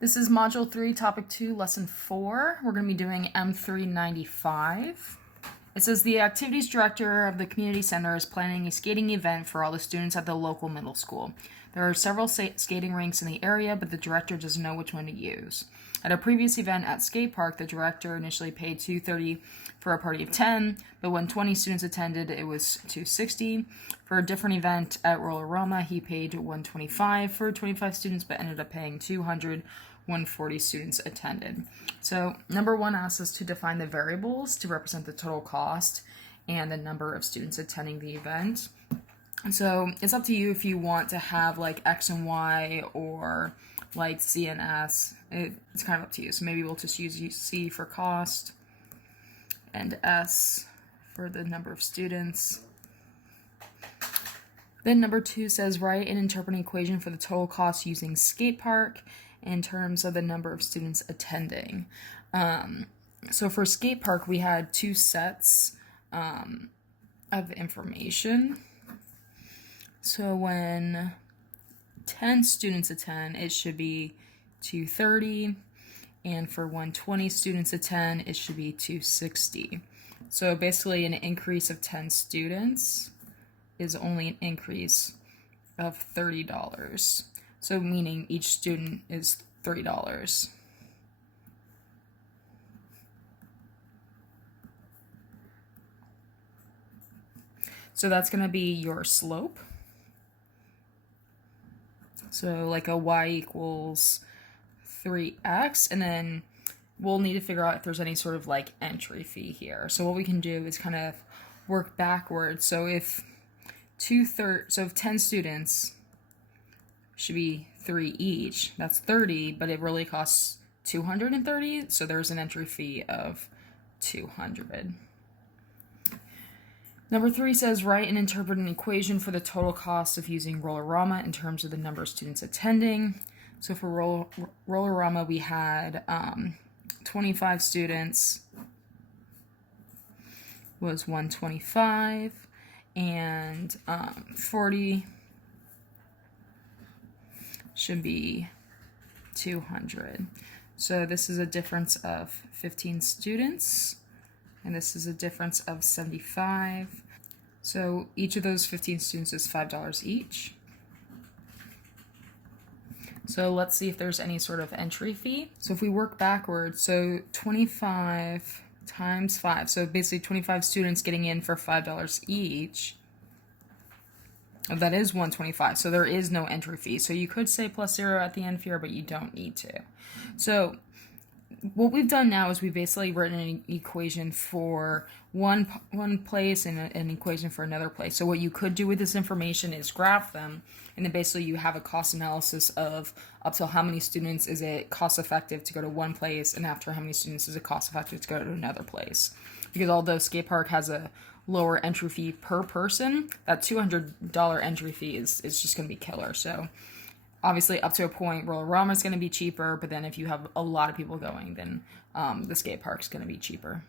This is Module 3, Topic 2, Lesson 4. We're going to be doing M3-95. It says the activities director of the community center is planning a skating event for all the students at the local middle school. There are several skating rinks in the area, but the director doesn't know which one to use. At a previous event at skate park, the director initially paid $230 for a party of 10, but when 20 students attended, it was $260. For a different event at Roller-Rama, he paid $125 for 25 students, but ended up paying $200 when 40 students attended. So number 1 asks us to define the variables to represent the total cost and the number of students attending the event. And so it's up to you if you want to have like X and Y or like C and S. It's kind of up to you. So maybe we'll just use C for cost and S for the number of students. Then number 2 says write and interpret an equation for the total cost using skate park in terms of the number of students attending. So for skate park, we had 2 sets of information. So when 10 students attend, it should be $230, and for when 20 students attend, it should be $260. So basically an increase of 10 students is only an increase of $30. So meaning each student is $30. So that's going to be your slope. So like a y equals 3x, and then we'll need to figure out if there's any sort of like entry fee here. So what we can do is kind of work backwards. So if 10 students should be 3 each, that's 30, but it really costs 230, so there's an entry fee of 200. Number 3 says write and interpret an equation for the total cost of using Roller-Rama in terms of the number of students attending. So for Roller-Rama, we had 25 students was $125, and 40 should be $200. So this is a difference of 15 students, and this is a difference of 75. So each of those 15 students is $5 each. So let's see if there's any sort of entry fee. So if we work backwards, so 25 times 5, so basically 25 students getting in for $5 each. That is $125, so there is no entry fee. So you could say plus 0 at the end here, but you don't need to. So what we've done now is we've basically written an equation for one place and an equation for another place. So what you could do with this information is graph them, and then basically you have a cost analysis of up to how many students is it cost effective to go to one place, and after how many students is it cost effective to go to another place. Because although skate park has a lower entry fee per person, that $200 entry fee is just going to be killer. So obviously up to a point, Roller-Rama is going to be cheaper, but then if you have a lot of people going, then the skate park is going to be cheaper.